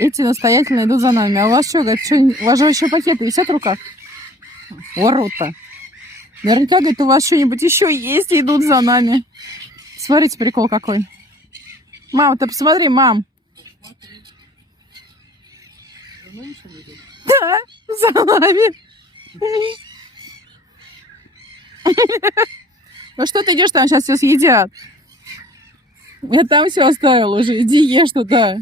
Эти настоятельно идут за нами. А у вас что, говорит, у вас же еще пакеты висят в руках? Ворота. Наверняка, говорит, у вас что-нибудь еще есть и идут за нами. Смотрите, прикол какой. Мам, ты посмотри, мам. Да, за нами. Ну что ты идешь, там сейчас все съедят. Я там все оставил уже. Иди ешь туда.